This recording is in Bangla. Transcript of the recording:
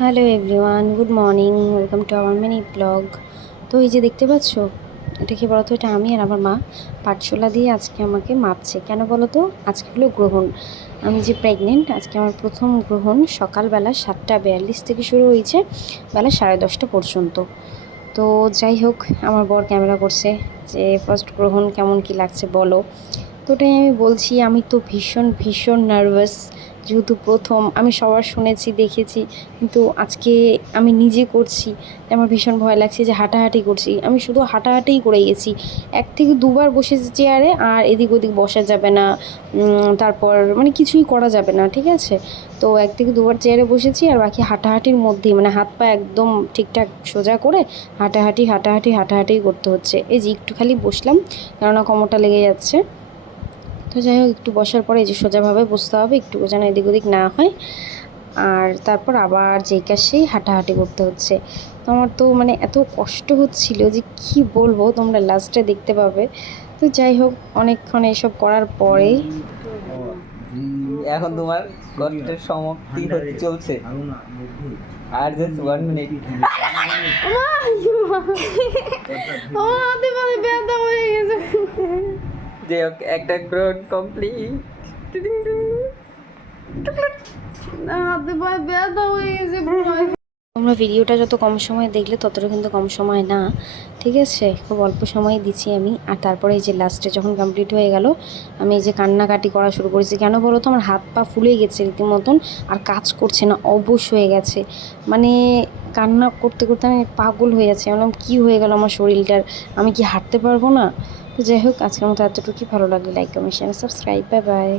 Hello everyone, good morning, welcome to our mini blog. তো এই যে দেখতে পাচ্ছ, এটা কি বলতো, এটা আমি আর আমার মা পাটশোলা দিয়ে আজকে আমাকে মাপছে। কেন বলো তো? আজকে হলো গ্রহণ। আমি যে প্রেগনেন্ট, আজকে আমার প্রথম গ্রহণ। সকালবেলা 7:42 থেকে শুরু হয়েছে, বেলা 10:30 পর্যন্ত। তো যাই হোক, আমার বর ক্যামেরা করছে যে ফার্স্ট গ্রহণ কেমন কি লাগছে বলো। তো ওটাই আমি বলছি, আমি তো ভীষণ ভীষণ নার্ভাস, যেহেতু প্রথম। আমি সবার শুনেছি, দেখেছি, কিন্তু আজকে আমি নিজে করছি। আমার ভীষণ ভয় লাগছে যে হাঁটাহাঁটি করছি, আমি শুধু হাঁটাহাঁটিই করে গেছি। 1 থেকে 2 বার বসেছি চেয়ারে, আর এদিক ওদিক বসা যাবে না, তারপর মানে কিছুই করা যাবে না, ঠিক আছে। তো 1 থেকে 2 বার চেয়ারে বসেছি, আর বাকি হাঁটাহাঁটির মধ্যেই, মানে হাত পা একদম ঠিকঠাক সোজা করে হাঁটাহাঁটি হাঁটাহাঁটি হাঁটাহাঁটি করতে হচ্ছে। এই যে একটু খালি বসলাম, কেননা কোমরটা লেগে যাচ্ছে। তো যাই হোক, একটু বসার পরে এই যে সোজাভাবে বসতে হবে, একটু যেন এদিক ওদিক না হয়। আর তারপর আবার যেই কাজ সেই হাঁটাহাঁটি করতে হচ্ছে। তো আমার তো মানে এত কষ্ট হচ্ছিল যে কি বলবো, তোমরা লাস্টে দেখতে পাবে। তো যাই হোক, অনেকক্ষণ এসব করার পরে এখন তোমার কষ্টের সমাপ্তি হতে চলছে। আর জাস্ট 1 মিনিট। যে একটা গ্রহণ কমপ্লিট। তোমরা ভিডিওটা যত কম সময়ে দেখলে ততটা কিন্তু কম সময় না, ঠিক আছে। খুব অল্প সময়ে দিচ্ছি আমি। আর তারপরে এই যে লাস্টে যখন কমপ্লিট হয়ে গেল, আমি এই যে কান্নাকাটি করা শুরু করেছি। কেন বলো তো? আমার হাত পা ফুলে গেছে রীতিমতন, আর কাজ করছে না, অবশ হয়ে গেছে। মানে কান্না করতে করতে আমি পাগল হয়ে যাচ্ছি। আমি বললাম, কী হয়ে গেল আমার শরীরটার, আমি কি হাঁটতে পারবো না? তো যাই হোক, আজকের মতো এতটুকুই। ভালো লাগলে like, comment, share, subscribe. Bye bye.